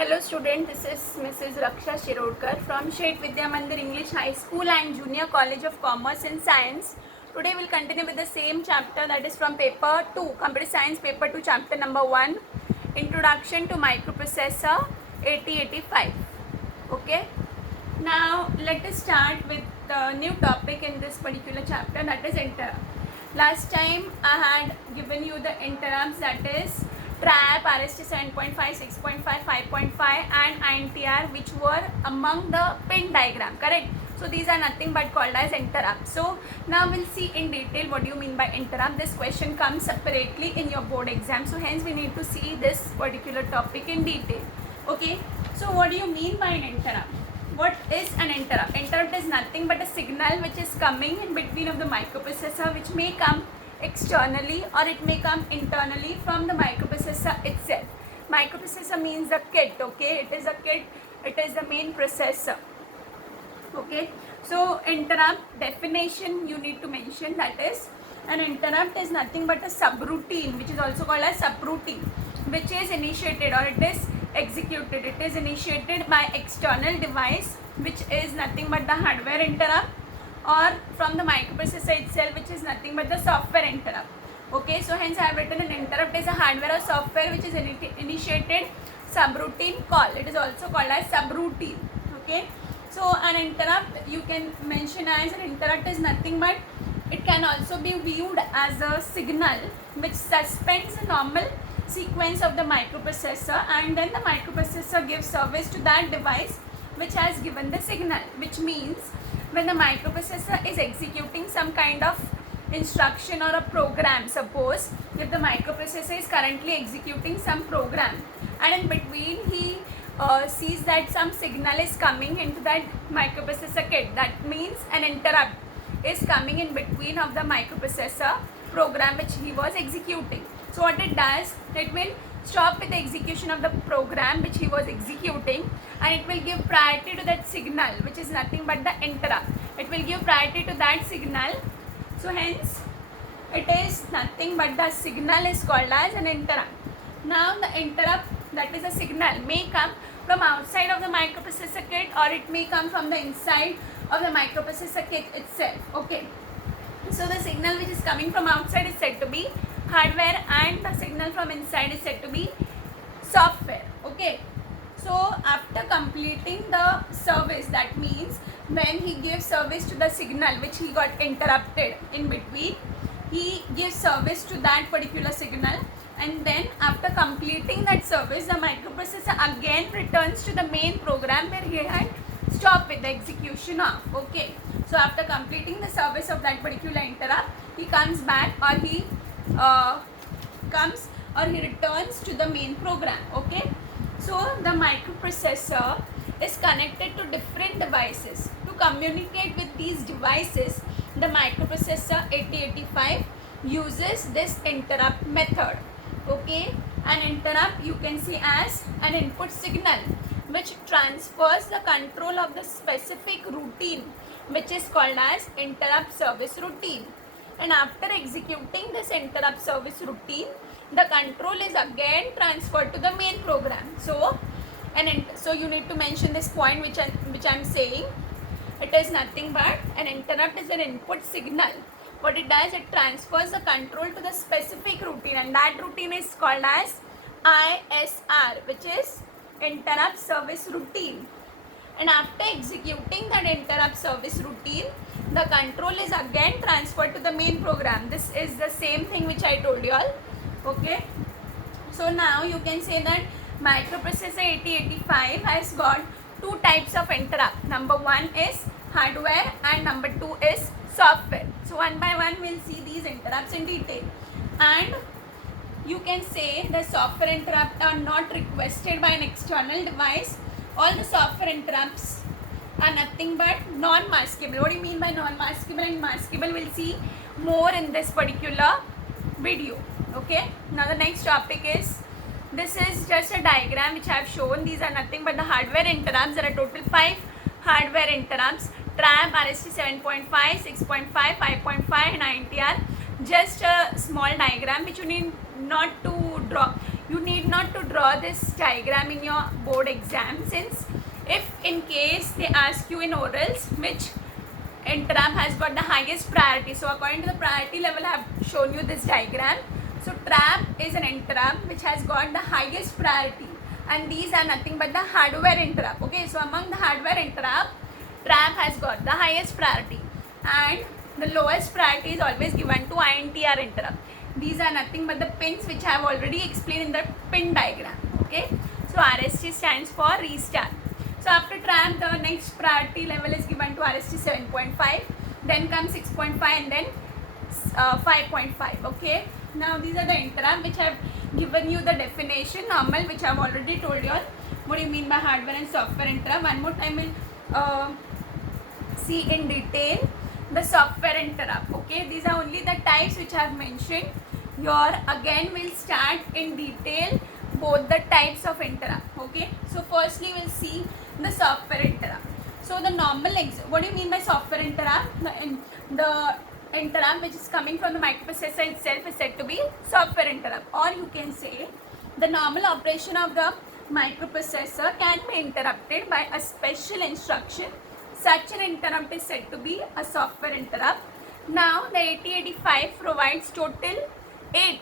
Hello student, this is Mrs. Raksha Shirodkar from Shet Vidya Mandir English High School and Junior College of Commerce and Science. Today we will continue with the same chapter, that is from paper 2, Computer Science paper 2, chapter number 1, Introduction to Microprocessor 8085. Okay, now let us start with the new topic in this particular chapter, that is interrupt. Last time I had given you the interrupts, that is TRAP, RST 7.5, 6.5, 5.5 and INTR, which were among the pin diagram, correct? So these are nothing but called as interrupt. So now we'll see in detail what do you mean by interrupt. This question comes separately in your board exam, so hence we need to see this particular topic in detail. Okay, so what do you mean by an interrupt? What is an interrupt? Interrupt is nothing but a signal which is coming in between of the microprocessor, which may come externally or it may come internally from the microprocessor itself. Microprocessor means the kit, okay? It is a kit, it is the main processor. Okay, so interrupt definition you need to mention, that is an interrupt is nothing but a subroutine, which is also called as subroutine, which is initiated or it is executed. It is initiated by external device, which is nothing but the hardware interrupt, or from the microprocessor itself, which is nothing but the software interrupt. Okay, so hence I have written an interrupt is a hardware or software which is initiated subroutine call. It is also called as subroutine. Okay, so an interrupt you can mention as an interrupt is nothing but it can also be viewed as a signal which suspends the normal sequence of the microprocessor, and then the microprocessor gives service to that device which has given the signal, which means when the microprocessor is executing some kind of instruction or a program, suppose if the microprocessor is currently executing some program and in between he sees that some signal is coming into that microprocessor kit, that means an interrupt is coming in between of the microprocessor program which he was executing. So what it does, it will stop with the execution of the program which he was executing and it will give priority to that signal, which is nothing but the interrupt. It will give priority to that signal. So hence it is nothing but the signal is called as an interrupt. Now the interrupt, that is a signal, may come from outside of the microprocessor kit or it may come from the inside of the microprocessor kit itself. Okay, so the signal which is coming from outside is said to be hardware and the signal from inside is said to be software. Okay, so after completing the service, that means when he gives service to the signal which he got interrupted in between, he gives service to that particular signal, and then after completing that service the microprocessor again returns to the main program where he had stopped with the execution of. Okay, so after completing the service of that particular interrupt, he comes back or he returns to the main program. Okay, so the microprocessor is connected to different devices. To communicate with these devices, the microprocessor 8085 uses this interrupt method. Okay, an interrupt you can see as an input signal which transfers the control of the specific routine, which is called as interrupt service routine. And after executing this interrupt service routine, the control is again transferred to the main program. So you need to mention this point which I'm saying. It is nothing but an interrupt is an input signal. What it does, it transfers the control to the specific routine, and that routine is called as ISR, which is interrupt service routine. And after executing that interrupt service routine, the control is again transferred to the main program. This is the same thing which I told you all. Okay, so now you can say that microprocessor 8085 has got two types of interrupt. Number one is hardware and number two is software. So one by one we'll see these interrupts in detail. And you can say the software interrupts are not requested by an external device. All the software interrupts are nothing but non-maskable. What do you mean by non-maskable and maskable? We'll see more in this particular video. Okay, now the next topic is, this is just a diagram which I have shown. These are nothing but the hardware interrupts. There are total 5 hardware interrupts: TRAP, RST 7.5, 6.5, 5.5 and INTR. Just a small diagram which you need not to draw. You need not to draw this diagram in your board exam, since if in case they ask you in orals which interrupt has got the highest priority. So according to the priority level, I have shown you this diagram. So trap is an interrupt which has got the highest priority, and these are nothing but the hardware interrupt. Okay, so among the hardware interrupt, trap has got the highest priority, and the lowest priority is always given to INTR interrupt. These are nothing but the pins which I have already explained in the pin diagram. Okay, so RST stands for restart. So after trap, the next priority level is given to RST 7.5, then comes 6.5, and then 5.5. Okay, now these are the interrupt which I have given you the definition normal, which I have already told you all what do you mean by hardware and software interrupt. One more time we'll see in detail the software interrupt. Okay, these are only the types which I have mentioned. Here again we'll start in detail both the types of interrupt. Okay, so firstly we'll see the software interrupt. So the normal what do you mean by software interrupt? The interrupt which is coming from the microprocessor itself is said to be software interrupt, or you can say the normal operation of the microprocessor can be interrupted by a special instruction. Such an interrupt is said to be a software interrupt. Now the 8085 provides total 8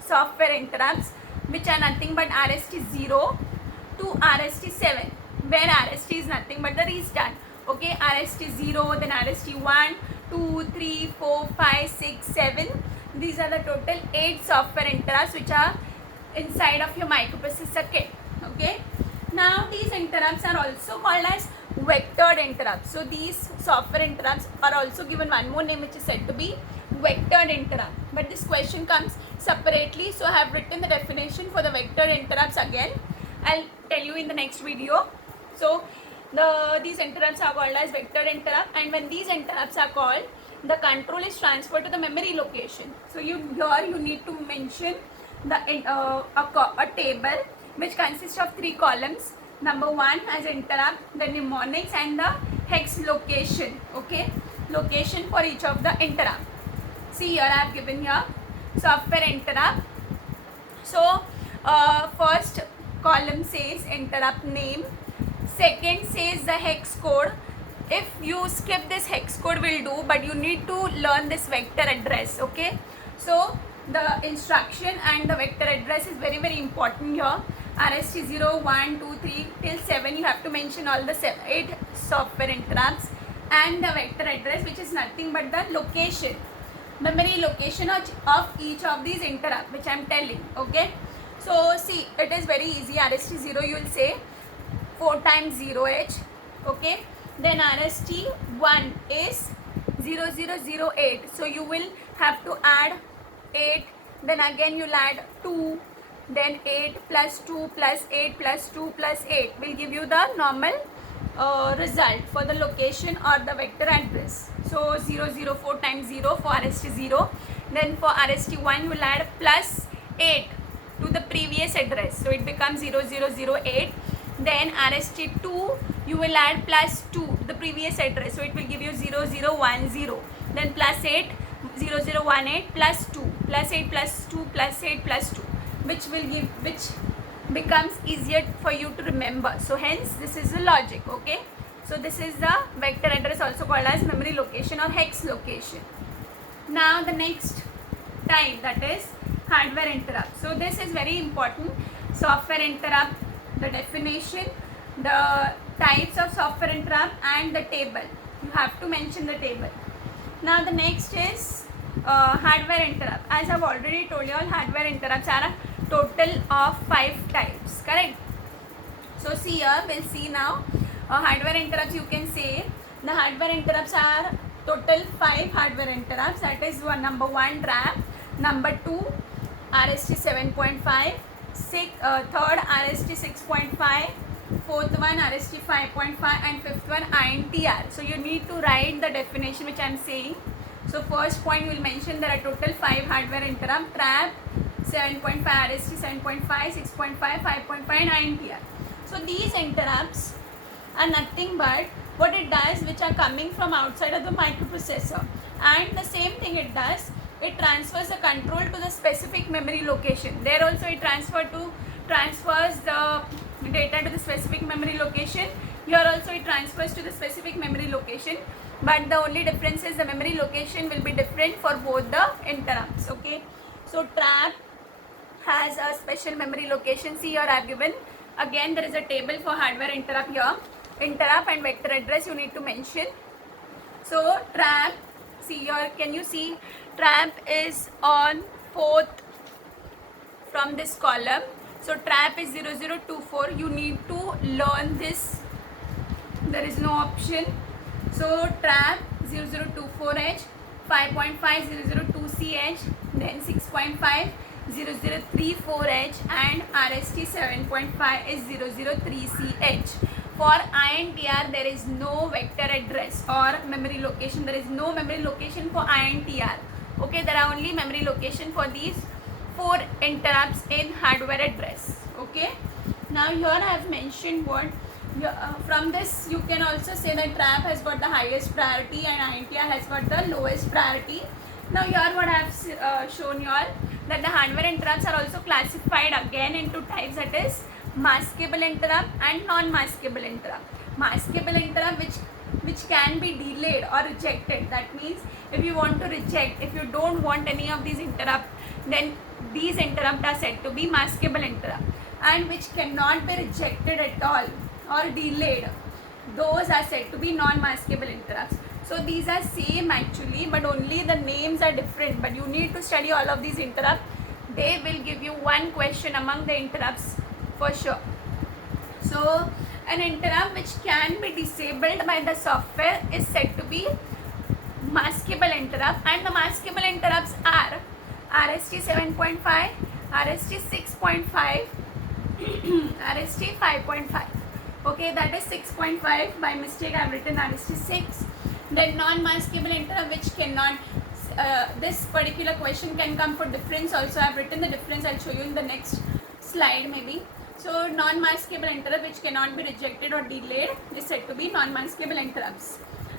software interrupts, which are nothing but RST 0 to RST 7, where RST is nothing but the restart. Okay, RST 0, then RST 1, 2, 3, 4, 5, 6, 7. These are the total 8 software interrupts which are inside of your microprocessor kit. Okay, now these interrupts are also called as vectored interrupts. So these software interrupts are also given one more name which is said to be vectored interrupt, but this question comes separately, so I have written the definition for the vectored interrupts again. I'll tell you in the next video. So these interrupts are called as vectored interrupt, and when these interrupts are called, the control is transferred to the memory location. So here you need to mention the a table which consists of 3 columns. Number 1 as interrupt, the mnemonics, and the hex location. Okay, location for each of the interrupt. See here I have given here software interrupt. So first column says interrupt name, second says the hex code. If you skip this hex code will do, but you need to learn this vector address. Okay, so the instruction and the vector address is very important here. RST 0, 1, 2, 3 till 7, you have to mention all the 8 software interrupts, and the vector address, which is nothing but the location, memory location of each of these interrupts which I am telling. Okay, so see, it is very easy. RST 0 you will say 4 times 0h. Okay, then RST 1 is 0008, so you will have to add 8, then again you will add 2, then 8 plus 2 plus 8 plus 2 plus 8 will give you the normal result for the location or the vector address. So 004 times 0 for RST 0. Then for RST 1 you will add plus 8 to the previous address, so it becomes 0008. Then RST 2 you will add plus 2 to the previous address, so it will give you 0010. Then plus 8, 0018 plus 2 plus 8 plus 2 plus 8 plus 2, which becomes easier for you to remember. So hence this is the logic. Okay, so this is the vector address, also called as memory location or hex location. Now the next type, that is hardware interrupt. So this is very important. Software interrupt, the definition, the types of software interrupt, and the table. You have to mention the table. Now the next is hardware interrupt. As I have already told you all, hardware interrupts are a total of 5 types, correct? So see here, we'll see now hardware interrupts. You can say the hardware interrupts are total 5 hardware interrupts. That is number 1 trap, number 2 RST 7.5, third RST 6.5, fourth one RST 5.5, and fifth one INTR. So you need to write the definition which I am saying. So first point we will mention there are total 5 hardware interrupt: trap 7.5, RST 7.5, 6.5, 5.5, and INTR. So these interrupts are nothing but what it does, which are coming from outside of the microprocessor, and the same thing it does, it transfers the control to the specific memory location. There also it transfers to transfers the data to the specific memory location. Here also it transfers to the specific memory location, but the only difference is the memory location will be different for both the interrupts. Okay, so trap has a special memory location. See here I have given, again there is a table for hardware interrupt here. Interrupt and vector address you need to mention. So trap, see here, can you see trap is on 4th from this column. So trap is 0024. You need to learn this. There is no option. So trap 0024H, 5.5 002CH, then 6.5 0034H, and RST 7.5 is 003CH. For INTR there is no vector address or memory location. There is no memory location for INTR. Okay, there are only memory location for these 4 interrupts in hardware address. Okay, now here I have mentioned what from this you can also say that trap has got the highest priority and INTR has got the lowest priority. Now here what I have shown you all, that the hardware interrupts are also classified again into types, that is maskable interrupt and non-maskable interrupt. Maskable interrupt which can be delayed or rejected. That means if you want to reject, if you don't want any of these interrupt, then these interrupt are said to be maskable interrupt, and which cannot be rejected at all or delayed, those are said to be non-maskable interrupts. So these are same actually, but only the names are different. But you need to study all of these interrupts. They will give you one question among the interrupts for sure. So an interrupt which can be disabled by the software is said to be maskable interrupt, and the maskable interrupts are RST 7.5, RST 6.5, RST 5.5. Okay, that is 6.5. By mistake I have written RST 6. Then non-maskable interrupt which cannot, this particular question can come for difference also. I have written the difference, I will show you in the next slide maybe. So non-maskable interrupt which cannot be rejected or delayed is said to be non-maskable interrupts.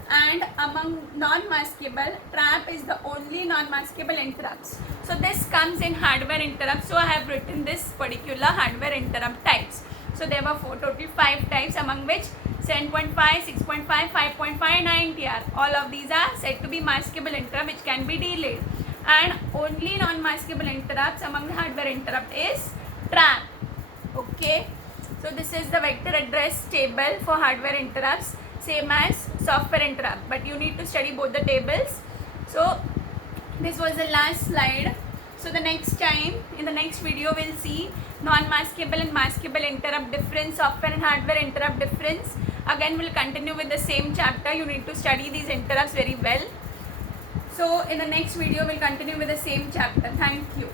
And among non-maskable, trap is the only non-maskable interrupts. So this comes in hardware interrupts. So I have written this particular hardware interrupt types. So there were total 5 types, among which 7.5, 6.5, 5.5 and INTR. All of these are said to be maskable interrupt which can be delayed. And only non-maskable interrupts among the hardware interrupt is trap. Okay. So this is the vector address table for hardware interrupts, same as software interrupt, but you need to study both the tables. So this was the last slide. So the next time, in the next video, we'll see non-maskable and maskable interrupt difference, software and hardware interrupt difference. Again, we'll continue with the same chapter. You need to study these interrupts very well. So in the next video, we'll continue with the same chapter. Thank you.